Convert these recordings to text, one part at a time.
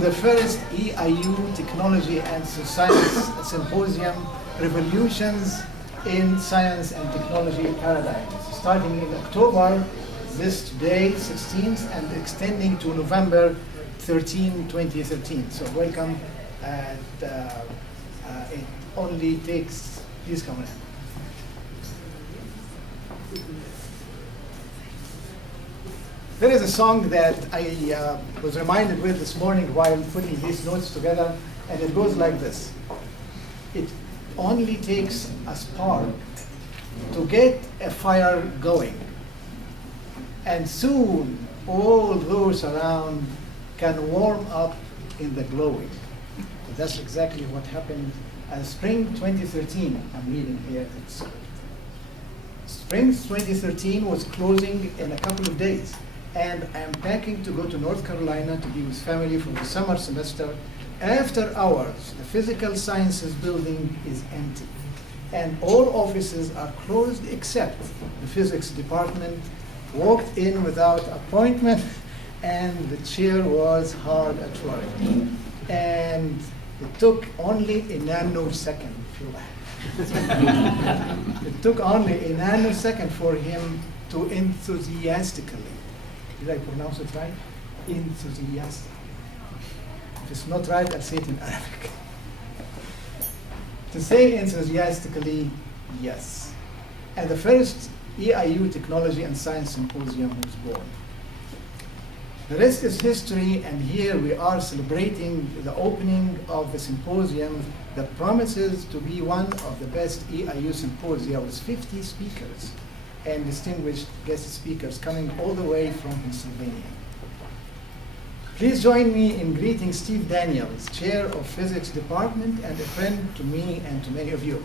the first EIU Technology and Science Symposium, Revolutions in Science and Technology Paradigms, starting in October, this today, 16th, and extending to November 13, 2013. So welcome, and it only takes, please come in. There is a song that I was reminded with this morning while putting these notes together, and it goes like this. It only takes a spark to get a fire going, and soon all those around can warm up in the glowing. So that's exactly what happened in spring 2013. I'm reading here. Spring 2013 was closing in a couple of days, and I'm packing to go to North Carolina to be with family for the summer semester. After hours, the physical sciences building is empty, and all offices are closed except the physics department. Walked in without appointment, and the chair was hard at work. And it took only a nanosecond, if you like. It took only a nanosecond for him to enthusiastically, did I pronounce it right? Enthusiastic. If it's not right, I'll say it in Arabic. To say enthusiastically, yes. And the first EIU Technology and Science Symposium was born. The rest is history, and here we are celebrating the opening of the symposium that promises to be one of the best EIU symposia with 50 speakers and distinguished guest speakers coming all the way from Pennsylvania. Please join me in greeting Steve Daniels, Chair of Physics Department and a friend to me and to many of you.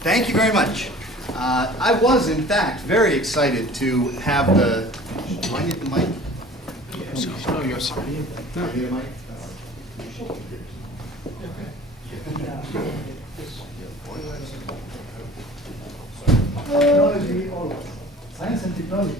Thank you very much. I was, in fact, very excited to have the. Do I get the mic? No, you're sorry. Do I need a mic? Technology, all science and technology.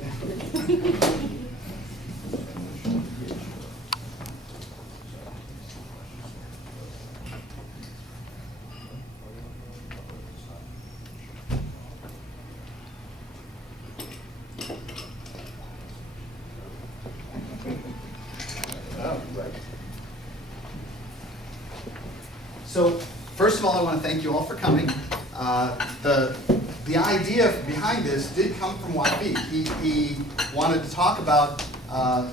So, first of all, I want to thank you all for coming. The idea behind this did come from Wafid. He wanted to talk about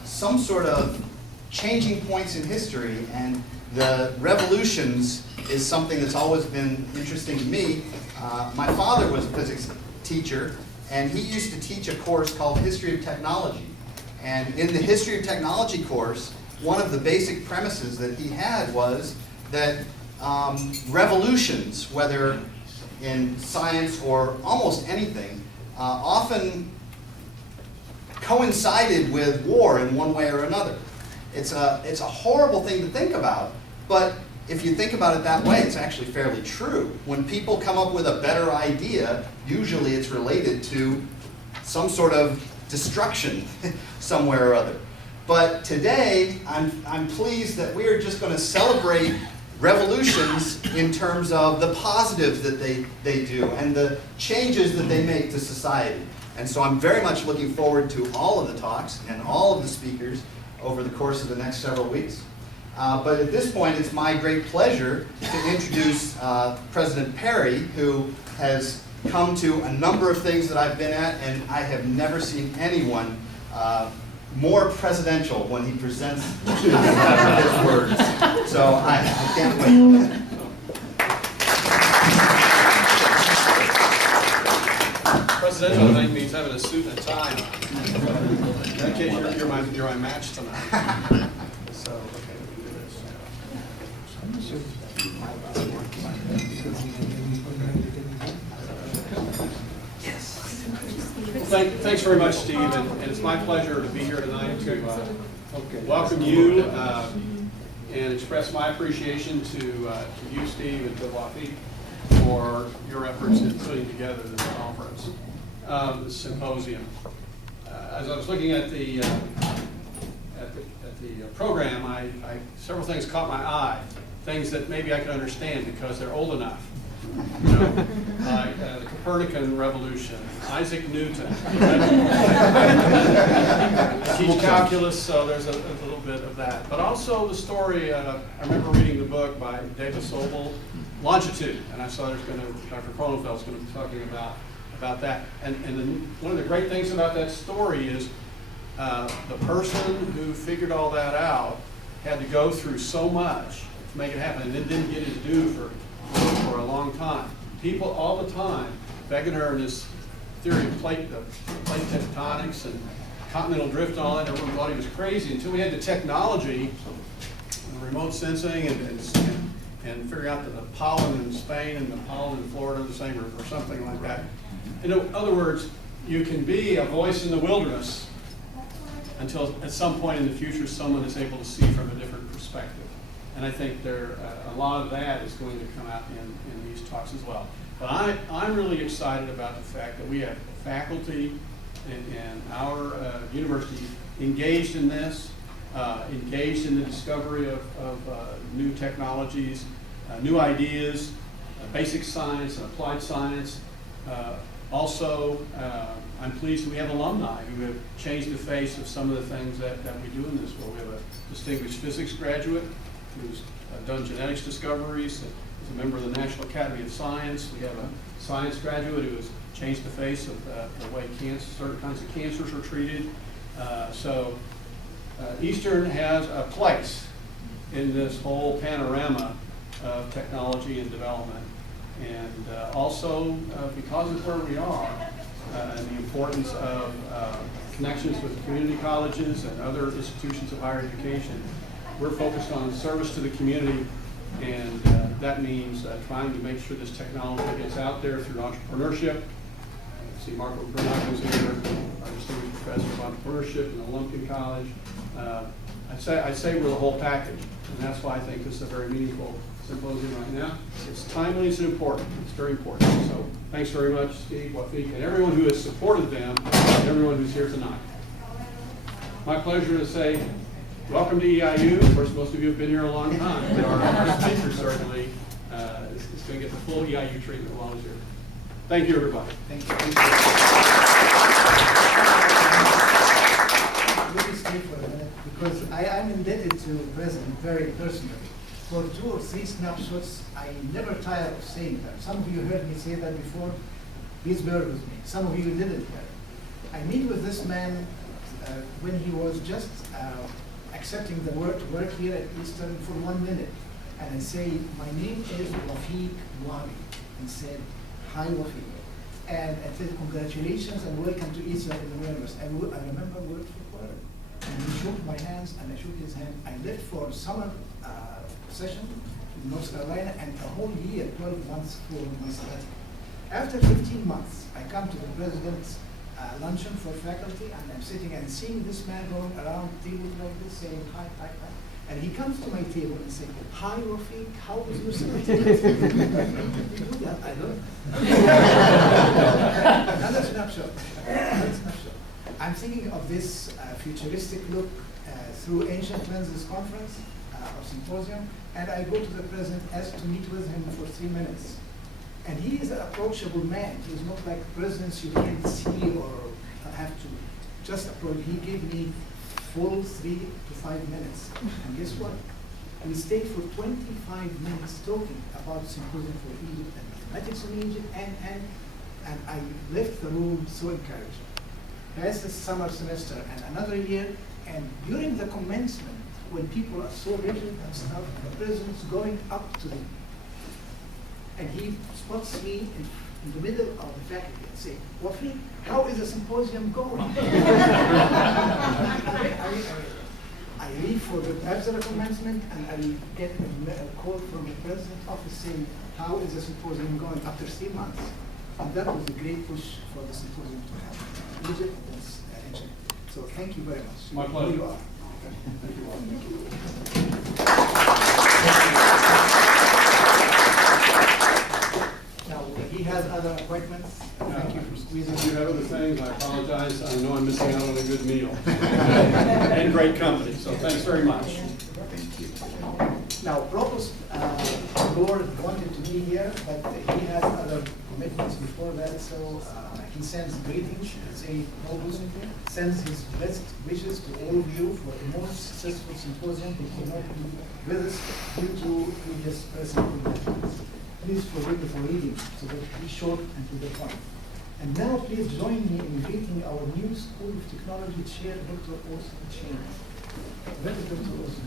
some sort of changing points in history, and the revolutions is something that's always been interesting to me. My father was a physics teacher, and he used to teach a course called History of Technology. And in the History of Technology course, one of the basic premises that he had was that revolutions, whether in science or almost anything, often coincided with war in one way or another. It's a horrible thing to think about, but if you think about it that way, it's actually fairly true. When people come up with a better idea, usually it's related to some sort of destruction somewhere or other. But today, I'm pleased that we are just going to celebrate revolutions in terms of the positives that they do and the changes that they make to society. And so I'm very much looking forward to all of the talks and all of the speakers over the course of the next several weeks. But at this point, it's my great pleasure to introduce President Perry, who has come to a number of things that I've been at, and I have never seen anyone more presidential when he presents his words. So I can't wait. Presidential, I think, means having a suit and a tie on. In that case, you're my match tonight. So, okay, we do this. Well, thanks very much, Steve, and it's my pleasure to be here tonight to welcome you and express my appreciation to you, Steve, and to Wafid for your efforts in putting together this conference. the symposium. As I was looking at the program, several things caught my eye, things that maybe I could understand because they're old enough. You know, like the Copernican revolution, Isaac Newton. I teach calculus, so there's a little bit of that. But also the story, I remember reading the book by David Sobel, Longitude, and I saw Dr. Cronenfeld's going to be talking about that. And one of the great things about that story is the person who figured all that out had to go through so much to make it happen, and then didn't get his due for a long time. People all the time, Wegener and his theory of plate tectonics and continental drift and all that, everyone thought he was crazy until we had the technology, remote sensing, and figure out that the pollen in Spain and the pollen in Florida are the same, or something like that. In other words, you can be a voice in the wilderness until at some point in the future someone is able to see from a different perspective. And I think a lot of that is going to come out in these talks as well. But I'm really excited about the fact that we have faculty in our university engaged in this, engaged in the discovery of new technologies, new ideas, basic science and applied science. Also, I'm pleased that we have alumni who have changed the face of some of the things that we do in this world. We have a distinguished physics graduate who's done genetics discoveries, is a member of the National Academy of Science. We have a science graduate who has changed the face of the way certain kinds of cancers are treated. So Eastern has a place in this whole panorama of technology and development. And also because of where we are and the importance of connections with community colleges and other institutions of higher education, we're focused on service to the community, and that means trying to make sure this technology gets out there through entrepreneurship. See Marco Granado's here, our distinguished professor of entrepreneurship in the Lumpkin College. I'd say we're the whole package, and that's why I think this is a very meaningful symposium right now. It's timely, it's important, it's very important. So thanks very much, Steve, Wafik, and everyone who has supported them, and everyone who's here tonight. My pleasure to say welcome to EIU. Of course, most of you have been here a long time, but our speaker certainly is going to get the full EIU treatment while he's here. Thank you, everybody. Thank you. Let me stay for a minute, because I am indebted to the President very personally. For 2 or 3 snapshots, I never tire of saying that. Some of you heard me say that before. Please bear with me. Some of you didn't hear. I meet with this man when he was just accepting the word to work here at Eastern for 1 minute. And I say, my name is Wafik Wabi. And said, hi Wafik. And I said, congratulations and welcome to Eastern in the University. I remember word for word. And he shook my hands and I shook his hand. I left for summer session in North Carolina and a whole year, 12 months for my sabbatical. After 15 months, I come to the President's luncheon for faculty, and I'm sitting and seeing this man going around tables like this saying hi, hi, hi. And he comes to my table and says, hi Wafik, how was your sabbatical? You do that, I don't. Another snapshot. I'm thinking of this futuristic look through Ancient Lenses Conference or Symposium, and I go to the President, ask to meet with him for 3 minutes. And he is an approachable man. He's not like presidents you can't see or have to just approach. He gave me full 3 to 5 minutes. And guess what? We stayed for 25 minutes talking about Symposium for Egypt and mathematics in Egypt, and I left the room so encouraged. That's the summer semester and another year, and during the commencement, when people are so rigid and stuff, the president's going up to them. And he spots me in the middle of the faculty and say, Wafik, how is the symposium going? I leave for after the commencement, and I get a call from the president's office saying, how is the symposium going after 3 months? And that was a great push for the symposium to happen. Egypt, that's ancient. So thank you very much. My pleasure. Here you are. Thank you all. Now, he has other appointments. Thank you for squeezing. Do you have other things. I apologize. I know I'm missing out on a good meal and great company. So thanks very much. Thank you. Now, Provost Lord wanted to be here, but he has other commitments before that, so he sends greetings, say, Provost sends his best wishes to all of you for a more successful symposium. He cannot be with us due to previous personal commitments. Please forgive me for reading, so that be short and to the point. And now please join me in greeting our new School of Technology Chair, Dr. Orson Cheney. Welcome, Dr. Orson.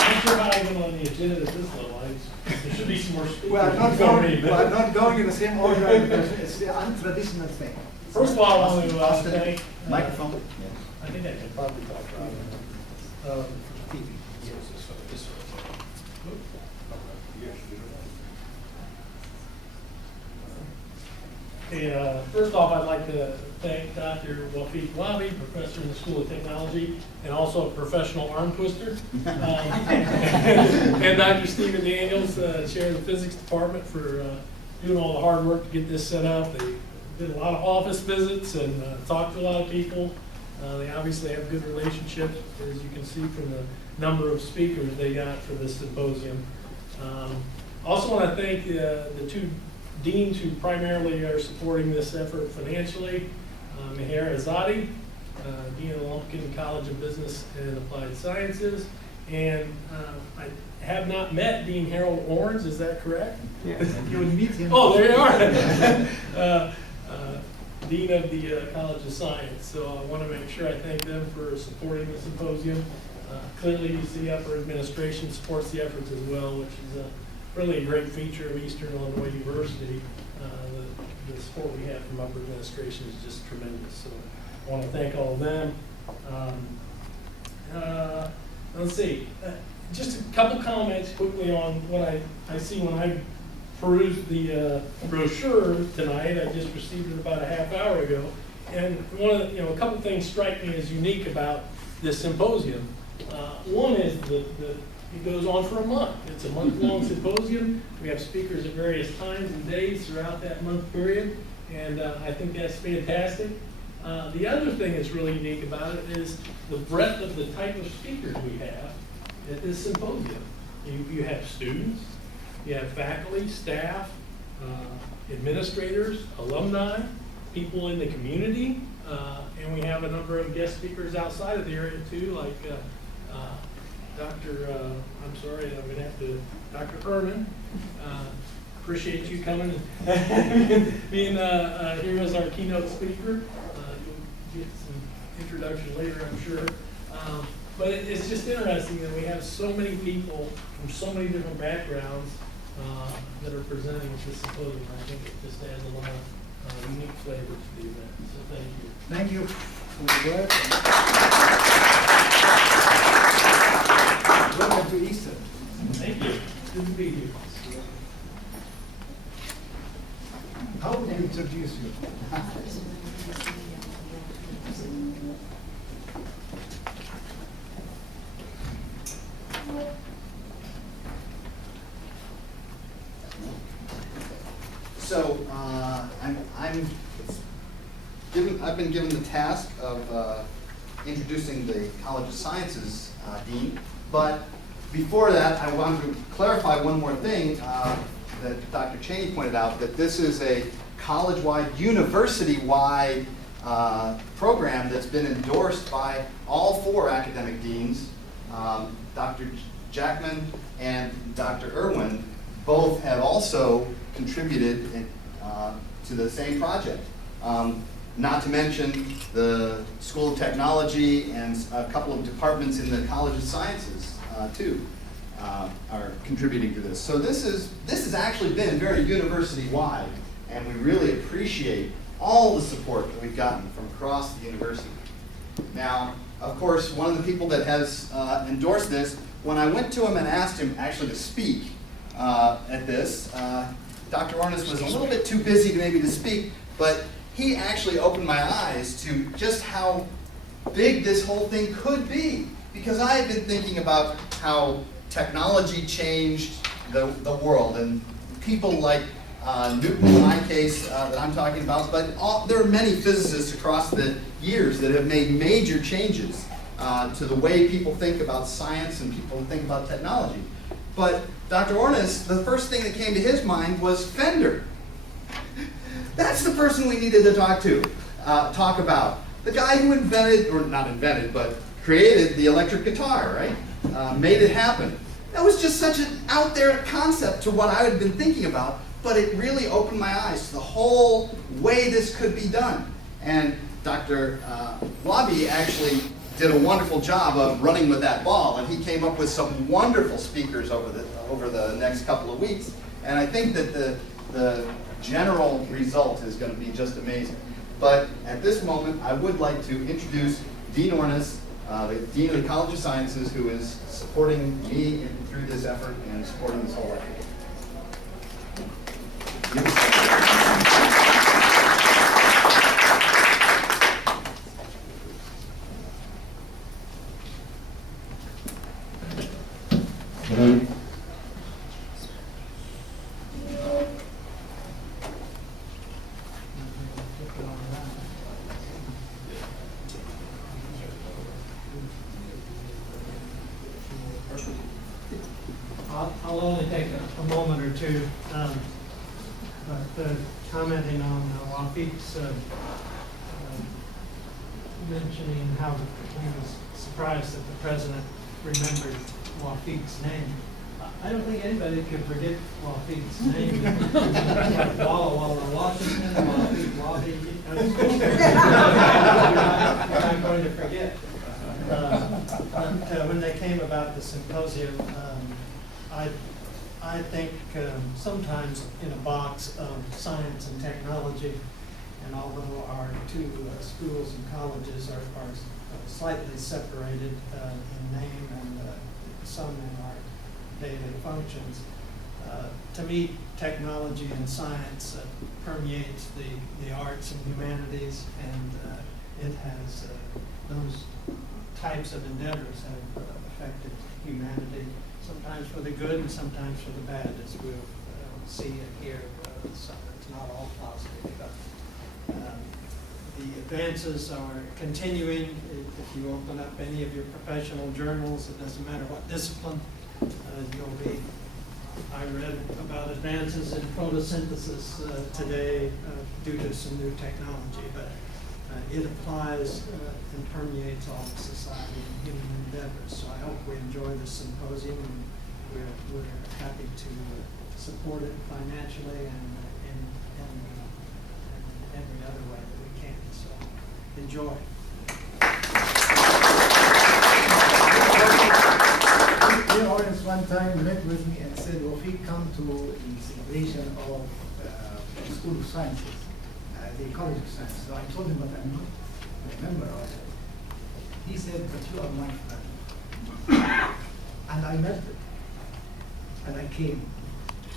I'm sure how I went on the agenda at this level. There should be some more speakers. We are not before me, going, we but- are not going in the same order because it's the untraditional thing. First of all, I want to Austin, thank. microphone. I think I can probably talk about it. First off, I'd like to thank Dr. Wafik Wabi, professor in the School of Technology, and also a professional arm twister. And Dr. Stephen Daniels, chair of the physics department, for doing all the hard work to get this set up. They did a lot of office visits and talked to a lot of people. They obviously have good relationships, as you can see from the number of speakers they got for this symposium. Also want to thank the two deans who primarily are supporting this effort financially. Meher Azadi, Dean of the Lumpkin College of Business and Applied Sciences. And I have not met Dean Harold Orns, is that correct? Yeah. You would meet him. Oh, there you are. Dean of the College of Science. So I want to make sure I thank them for supporting the symposium. Clearly, you see upper administration supports the efforts as well, which is really a great feature of Eastern Illinois University. The support we have from upper administration is just tremendous. So I want to thank all of them. Let's see, just a couple comments quickly on what I see when I perused the brochure tonight. I just received it about a half hour ago. And a couple things strike me as unique about this symposium. One is that it goes on for a month. It's a month-long symposium. We have speakers at various times and days throughout that month period, and I think that's fantastic. The other thing that's really unique about it is the breadth of the type of speakers we have at this symposium. You have students, you have faculty, staff, administrators, alumni, people in the community, and we have a number of guest speakers outside of the area too, like Dr. Herman. Appreciate you coming, being here as our keynote speaker. You'll get some introduction later, I'm sure. But it's just interesting that we have so many people from so many different backgrounds that are presenting at this symposium. I think it just adds a lot of unique flavor to the event. So thank you. Thank you for your work. Welcome to Eastern. Thank you. Good to be here. How would you introduce you? So I've been given the task of introducing the College of Sciences Dean, but before that, I wanted to clarify one more thing that Dr. Cheney pointed out, that this is a college-wide, university-wide program that's been endorsed by all four academic deans. Dr. Jackman and Dr. Irwin both have also contributed to the same project. Not to mention the School of Technology and a couple of departments in the College of Sciences too are contributing to this. So this has actually been very university-wide, and we really appreciate all the support that we've gotten from across the university. Now, of course, one of the people that has endorsed this, when I went to him and asked him actually to speak at this, Dr. Ornis was a little bit too busy maybe to speak, but he actually opened my eyes to just how big this whole thing could be. Because I had been thinking about how technology changed the world, and people like Newton in my case that I'm talking about, but there are many physicists across the years that have made major changes to the way people think about science and people think about technology. But Dr. Ornish, the first thing that came to his mind was Fender. That's the person we needed to talk about. The guy who invented, or not invented, but created the electric guitar, right? Made it happen. That was just such an out there concept to what I had been thinking about, but it really opened my eyes to the whole way this could be done. And Dr. Wabi actually did a wonderful job of running with that ball, and he came up with some wonderful speakers over the next couple of weeks. And I think that the general result is going to be just amazing. But at this moment, I would like to introduce Dean Ornish, the Dean of the College of Sciences, who is supporting me through this effort and supporting this whole effort. I'll only take a moment or two, but commenting on Wafik's mentioning how he was surprised that the president remembered Wafik's name. I don't think anybody could forget Wafik's name. Walla Walla Washington, Wafik Wabi. I'm going to forget. When they came about the symposium, I think sometimes in a box of science and technology, and although our two schools and colleges are slightly separated in name and some in our daily functions, to me technology and science permeates the arts and humanities, and it has those types of endeavors have affected humanity, sometimes for the good and sometimes for the bad, as we'll see and hear. It's not all positive, but the advances are continuing. If you open up any of your professional journals, it doesn't matter what discipline, you'll read. I read about advances in photosynthesis today due to some new technology, but it applies and permeates all of society and human endeavors. So I hope we enjoy this symposium, and we're happy to support it financially and in every other way that we can. So enjoy. Dean Ornish one time met with me and said, "Well, if he come to the celebration of the School of Sciences, the College of Sciences." So I told him, but I'm not a member of it. He said, "But you are my friend." And I met him. And I came.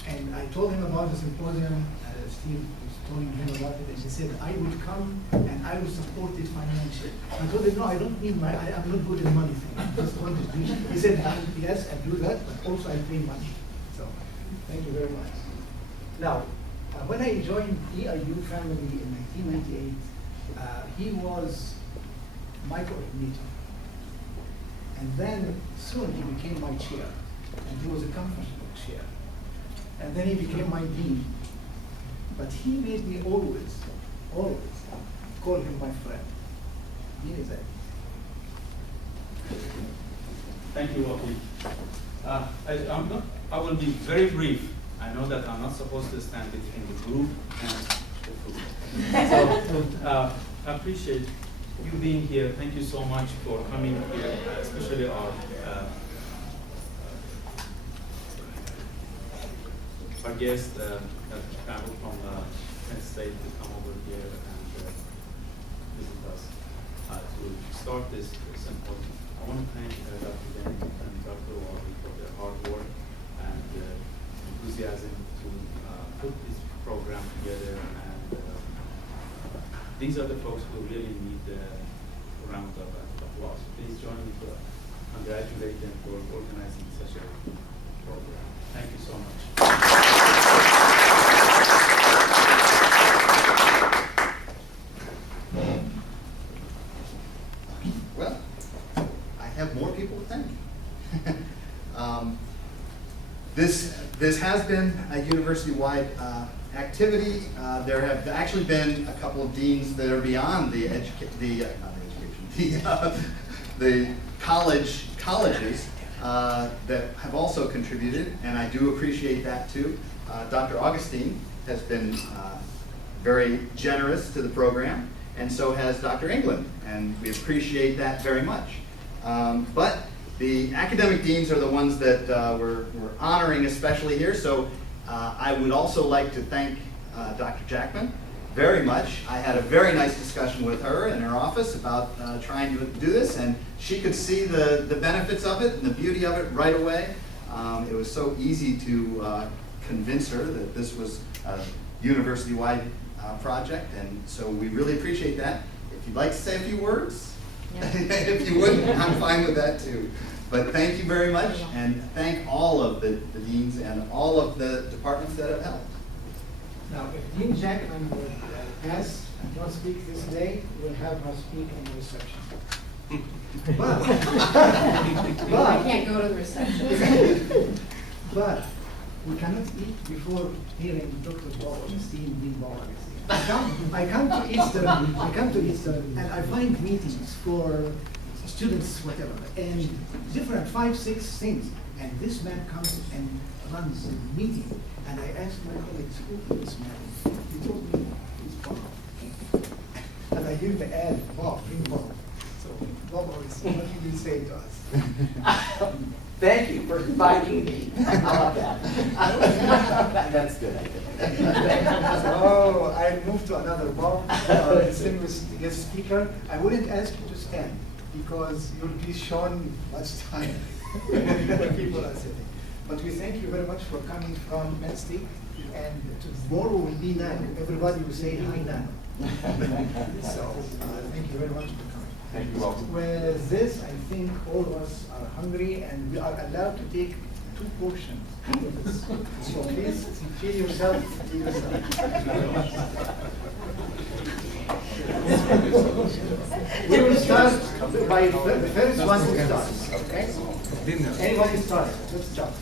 And I told him about the symposium. Steve was telling him about it, and he said, "I will come and I will support it financially." I told him, "No, I don't need money. I'm not good in money thing. I just want to do." He said, "Yes, I do that, but also I pay money." So, thank you very much. Now, when I joined EIU family in 1998, he was my coordinator. And then soon he became my chair, and he was a comfortable chair. And then he became my dean. But he made me always call him my friend. Dean is that. Thank you, Wafi. I will be very brief. I know that I'm not supposed to stand between the group and the group. So I appreciate you being here. Thank you so much for coming here, especially our guest that traveled from Penn State to come over here and visit us to start this symposium. I want to thank Dr. Deng and Dr. Wabi for their hard work and enthusiasm to put this program together, and these are the folks who really need the round of applause. Please join me to congratulate them for organizing such a program. Thank you so much. This has been a university-wide activity. There have actually been a couple of deans that are beyond the colleges that have also contributed, and I do appreciate that too. Dr. Augustine has been very generous to the program, and so has Dr. England, and we appreciate that very much. But the academic deans are the ones that we're honoring especially here, so I would also like to thank Dr. Jackman very much. I had a very nice discussion with her in her office about trying to do this, and she could see the benefits of it and the beauty of it right away. It was so easy to convince her that this was a university-wide project, and so we really appreciate that. If you'd like to say a few words, if you wouldn't, I'm fine with that too. But thank you very much, and thank all of the deans and all of the departments that have helped. Now, if Dean Jackman would pass and don't speak this day, we'll have her speak in the reception. But, I can't go to the reception. but we cannot eat before hearing Dr. Bob Augustine, Dean Bob Augustine. I come to Eastern, and I find meetings for students, whatever, and different 5-6 things. And this man comes and runs the meeting. And I asked my colleagues, who is this man? He told me he's Bob. And I give the ad, Bob, bring Bob. So Bob Augustine, what do you say to us? Thank you for inviting me. How about that? That's good, I think. So I move to another Bob, distinguished guest speaker. I wouldn't ask you to stand because you'll be shown much time when people are sitting. But we thank you very much for coming from Penn State, and tomorrow will be 9. Everybody will say hi now. So thank you very much for coming. Thank you all. With this, I think all of us are hungry, and we are allowed to take 2 portions of this. So please feed yourself. We will start by the first one who starts. Okay? Anybody start? Let's start.